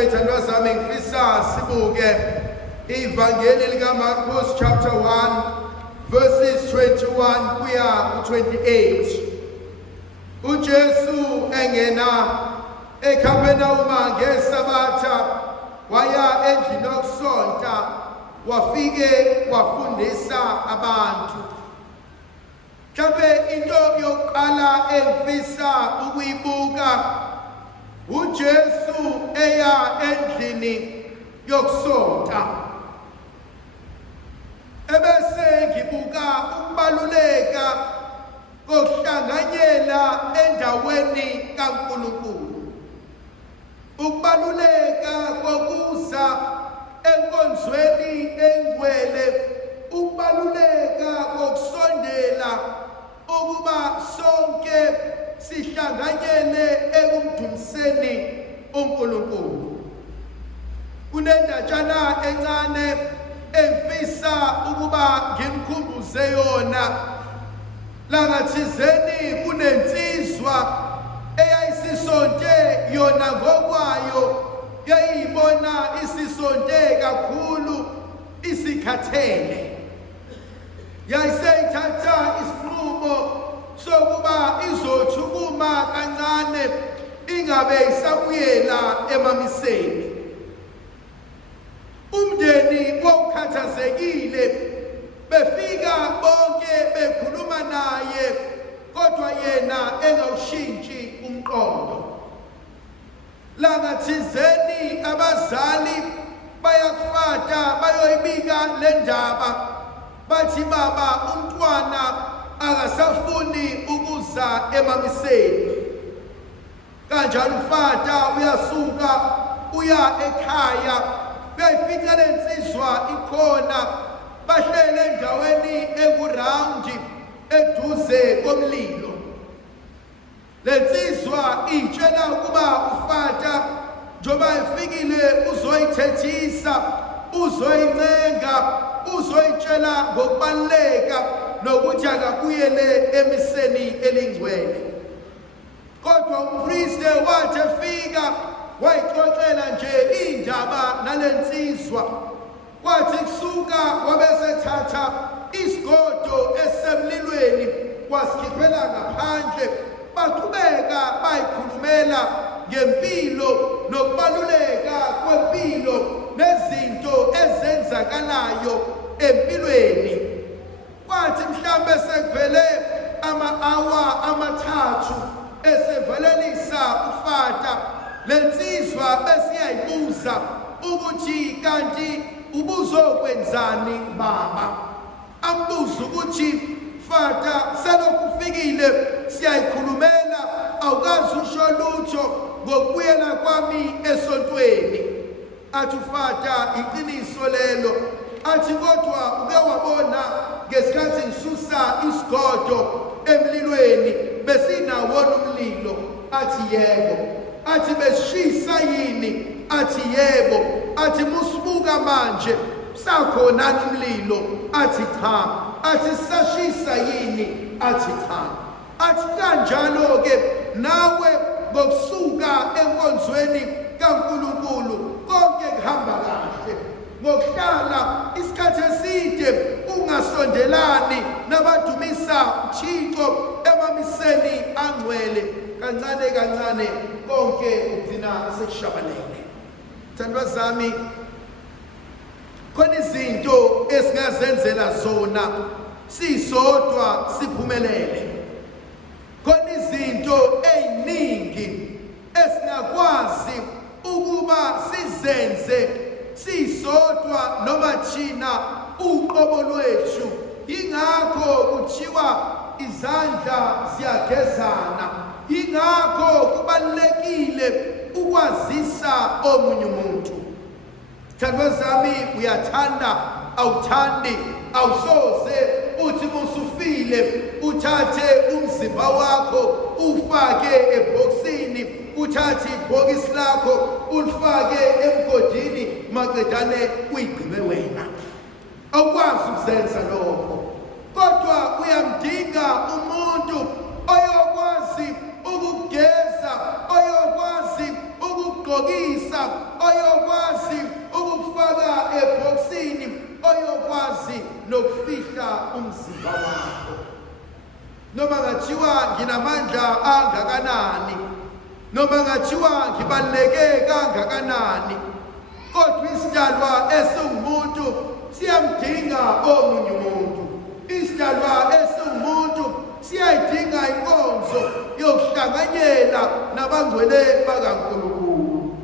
Namhlanje thandwa sami ngifisa sibuke ivangeli likaMarcus chapter 1 verses 21 kuya ku28. uJesu engena eKapenawuma ngeSabatha waya endlini yokusonta wafike wafundisa abantu. Mhlawumbe into yokuqala engifisa ukuyibuka uJesu eya endlini yokusonta. Ebese ngibuka ukubaluleka kokuhlanganyela endaweni kaNkulunkulu. Ukubaluleka kokuza enkonzweni engcwele, ukubaluleka kokusondela ukuba sonke sihlanganyele ekumdumiseni uNkulunkulu. Kunendatshana encane engifisa ukuba ngimkhumbuze yona. Langathizeni kunensizwa eyayisisonte yona ngokwayo, yayibona isisonte kakhulu isikhathele. Yayiseyithatha isinqumo sokuba izothukuma kancane ingabe isabuyela emamiseni. Umndeni wawukhathazekile, befika bonke bekhuluma naye, kodwa yena engawushintshi umqondo. Langathizeni abazali bayakufata bayoyibika le ndaba, bathi baba umntwana akasafuni ukuza emamiseni. Kanjalo umfata uyasuka uya ekhaya, befika lensizwa ikhona, bahlele endaweni ekurawundi eduze komlilo. Lensizwa itshela ukuba ufata njoba efikile uzoyithethisa, uzoyincenga, uzoyitshela ngokubaluleka nokuthi akabuyele emiseni elingcwele. Kodwa umpristi wathi efika wayixoxela nje indaba nalensizwa. Kwathi kusuka wabesethatha isigodo esemlilweni wasikhiphela ngaphandle, baqhubeka bayikhulumela ngempilo nokubaluleka kwempilo nezinto ezenzakalayo empilweni. Kwathi mhlawumbe sekuphele ama-hour amathathu esevalelisa ufata, lensizwa besiyayibuza ukuthi kanti ubuzokwenzani baba. Ambuza ukuthi fata selokhu ufikile siyayikhulumela, awukazi usho lutho ngokubuyela kwami esontweni. Athi ufata iqiniso lelo. Athi kodwa uke wabona ngesikhathi ngisusa isigodo emlilweni besinawona umlilo? Athi yebo. Athi besishisa yini? Athi yebo. Athi musibuka manje sakhona umlilo? Athi cha. Athi sashisa yini? Athi cha. Athi kanjalo ke nawe ngokusuka enkonzweni kaNkulunkulu konke kuhamba kahle. Ngokuhlala isikhathi eside ungasondelani nabadumisa uThixo emamiseni angcwele, kancane kancane konke ugcina sekushabalele. Thandwa zami, khona izinto esingazenzela zona sisodwa siphumelele. Khona izinto eziningi esingakwazi ukuba sizenze sisodwa noma thina uqobo lwethu. Ingakho kuthiwa izandla ziyagezana. Ingakho kubalulekile ukwazisa omunye umuntu. Thandwa zami, uyathanda awuthandi, awusoze uthi musufile uthathe umzimba wakho ufake ebhokisini, uthathe ibhokisi lakho ulifake emgodini maqedane uyigqibe wena. Awukwazi ukuzenza lokho, kodwa uyamdinga umuntu oyokwazi ukugeza, oyokwazi ukugqokisa, nokufihla umzimba wakho. Noma ngathiwa nginamandla angakanani, noma ngathiwa ngibaluleke kangakanani, kodwa isidalwa esiwumuntu siyamdinga omunye umuntu. Isidalwa esiwumuntu siyayidinga inkonzo yokuhlanganyela nabangcwele bakaNkulunkulu.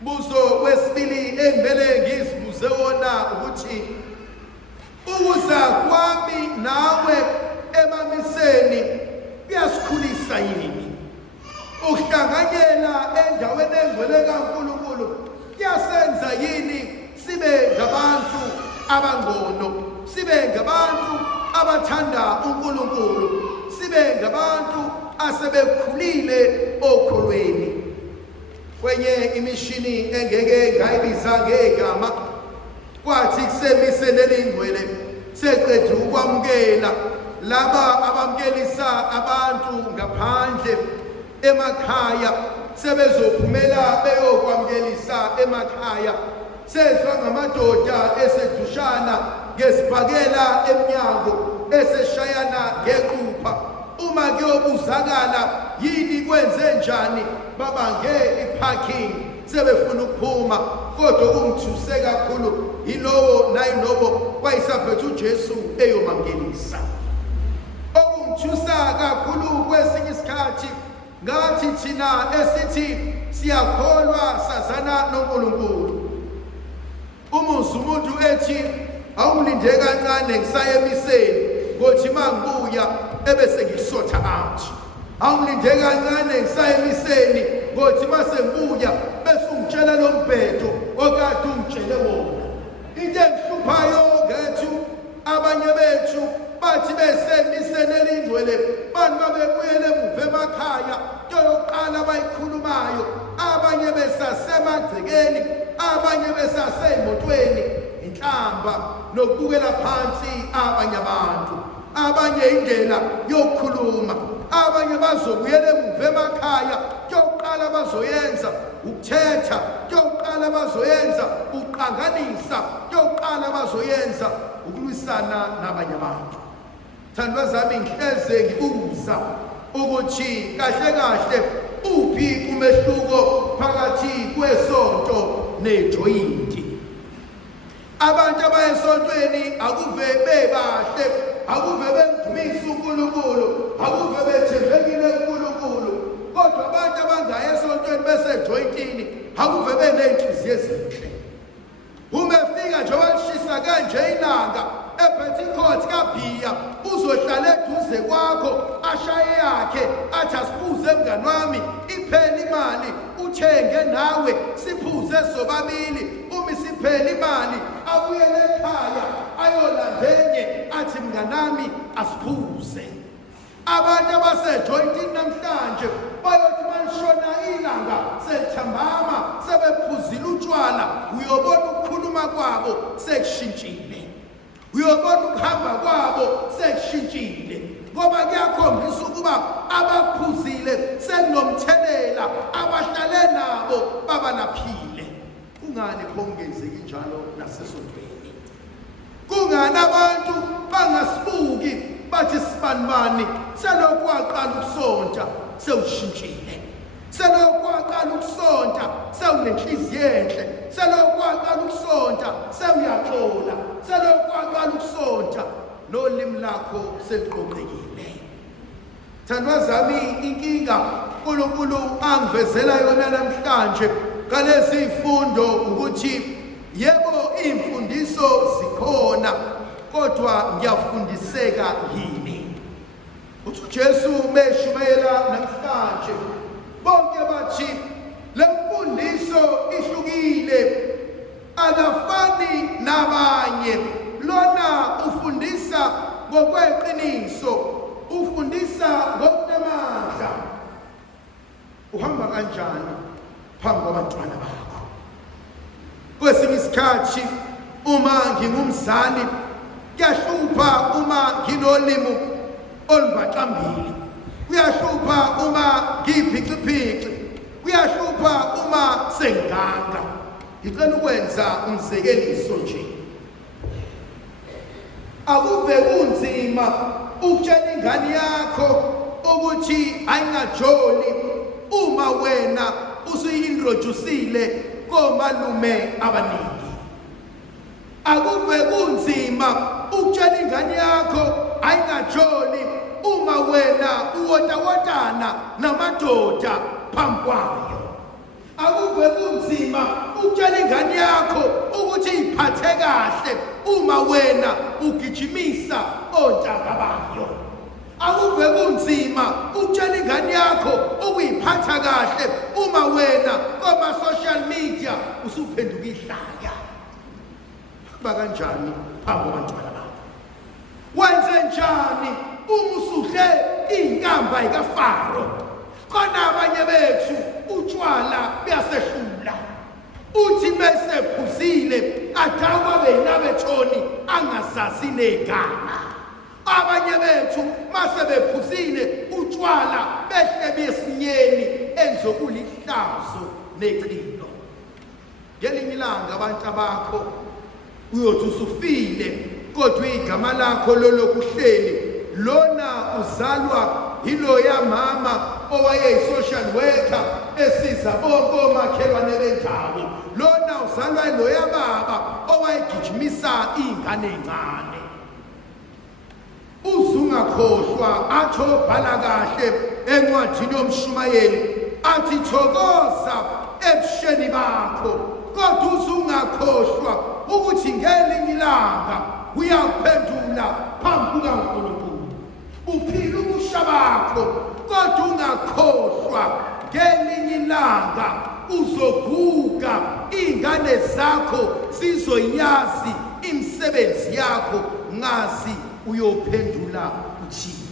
Buzo wesibili engivele ngizibuze wona ukuthi ukuza kwami nawe emamiseni kuyasikhulisa yini? Ukuhlanganyela endaweni engcwele kaNkulunkulu kuyasenza yini sibe ngabantu abangcono, sibe ngabantu abathanda uNkulunkulu, sibe ngabantu asebekhulile okholweni? Kwenye imishini engeke ngayibiza ngegama, kwathi kusemiseni elingcwele seqedwe ukwamukela laba abamkelisa abantu ngaphandle emakhaya, sebezophumela beyokwamkelisa emakhaya. Sezwa ngamadoda esedushana ngesibhakela eminyango, eseshayana ngequpha. Uma kuyobuzakala yini kwenze njani, babange iparking sebefuna ukuphuma, kodwa kungithuse kakhulu yilowo nayilowo wayesaphethe uJesu eyomamkelisa. Okungithusa kakhulu kwesinye isikhathi ngathi thina esithi siyakholwa sazana noNkulunkulu, umuzwa umuntu ethi awungilinde kancane ngisaya emiseni ngothi mangibuya ebese ngisotha out. Awungilinde kancane ngisaya emiseni ngothi mase ngibuya bese ungitshela lo mbhedo okade ungitshele wona. Into engihluphayo ngethu abanye bethu bathi besemiseni elingcwele bantu babebuyele emuva emakhaya, into yokuqala abayikhulumayo abanye besasemagcekeni, abanye besasey'motweni, inhlamba nokubukela phansi abanye abantu, abanye indlela yokukhuluma, abanye bazobuyela emuva emakhaya, into yokuqala bazoyenza ukuthetha, into yokuqala bazoyenza ukuqanganisa, into yokuqala bazoyenza ukulwisana nabanye abantu. Thandwa zami ngihleze ngibuza ukuthi kahle kahle uphi umehluko phakathi kwesonto nejoyinti? Abantu abayesontweni akuve bebahle, akuve bemdumisa uNkulunkulu, akuve bethembekile kuNkulunkulu, kodwa abantu abangaye esontweni besejoyintini akuve beney'nhliziyo ezinhle. Uma efika nje walishisa kanje ilanga ePentecost kaBhiya, uzohlala eduze kwakho ashaye yakhe athi asiphuze mngani wami, iphela imali uthenge nawe siphuze sobabili. Uma isiphela imali abuyele ekhaya ayolandenye athi mnganami asiphuze. Abantu abasejoyintini namhlanje bayothi malishona ilanga selithambama sebephuzile utshwala, uyobona ukukhuluma kwabo sekushintshile, uyobona ukuhamba kwabo sekushintshile, ngoba kuyakhombisa ukuba abaphuzile sekunomthelela, abahlale nabo babalaphile. Kungani kungenzeki njalo nasesontweni? Kungani abantu bangasibuki bathi sibanibani selokhu waqala ukusonta sewushintshile, selokhu waqala ukusonta sewunenhliziyo enhle, selokhu waqala ukusonta sewuyaxola, selokhu waqala ukusonta nolimi lakho seliqoqekile. Thandwa zami, inkinga uNkulunkulu angivezela yona namhlanje ngalezi zifundo ukuthi yebo imfundiso zikhona, kodwa ngiyafundiseka yini? Uthi uJesu meshumayela namhlanje bonke bathi le mfundiso ihlukile, akafani nabanye. Lona ufundisa ngokweqiniso, ufundisa ngokunamandla. Uhamba kanjani phambi kwabantwana bakho? Kwesinye isikhathi uma ngingumzali kuyahlupha uma nginolimi olubaqambile, kuyahlupha uma ngiphici, kuyahlupha uma senganga. Ngicela ukwenza umzekeliso nje. akuve kunzima ukutshela ingane yakho ukuthi ayingajoli uma wena usuyi-introducile komalume abaningi. Akuve kunzima ukutshela ingane yakho ayingajoli uma wena uwotawotana namadoda phambi kwayo. Akuve kunzima ukutshela ingane yakho ukuthi iphathe kahle uma wena ugijimisa ontanga bayo. Akuve kunzima ukutshela ingane yakho ukuyiphatha kahle uma wena koma-social media usuphenduka ihlaya. Bakanjani phambi kwabantwana bakho? Wenze njani uma usudle inkamba ikaFaro? Khona abanye bethu utshwala buyasehlula. Uthi bese phuzile adakwa benabethoni angazazi negama. Abanye bethu mase bephuzile utshwala behle besinyeni enzokulihlazo necilo. Ngelinye ilanga abantu bakho uyothi usufile kodwa igama lakho lolokuhleli lona uzalwa yiloya mama owayeyi-social worker esiza bonke omakhelwane bendawo. Lona uzalwa yiloya baba owayegijimisa iy'ngane ey'ncane. Uzungakhohlwa athi obhala kahle encwadini yomshumayeli athi thokoza ebusheni bakho, kodwa uzungakhohlwa ukuthi ngelinye ilanga uyaphendula phambi kukaNkulunkulu. Uphila ubusha bakho kodwa ungakhohlwa ngelinye ilanga uzoguga iy'ngane zakho zizoyazi imisebenzi yakho ngazi uyophendula uthini.